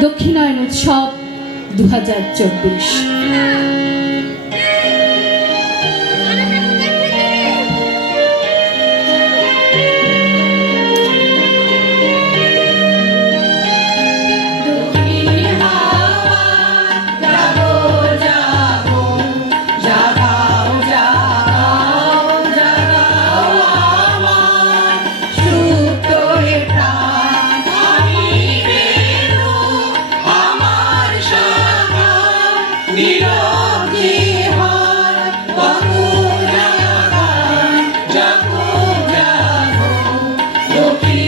দক্ষিণায়ন উৎসব দু হাজার চব্বিশ। Jacó, Jacó, Jacó, Jacó,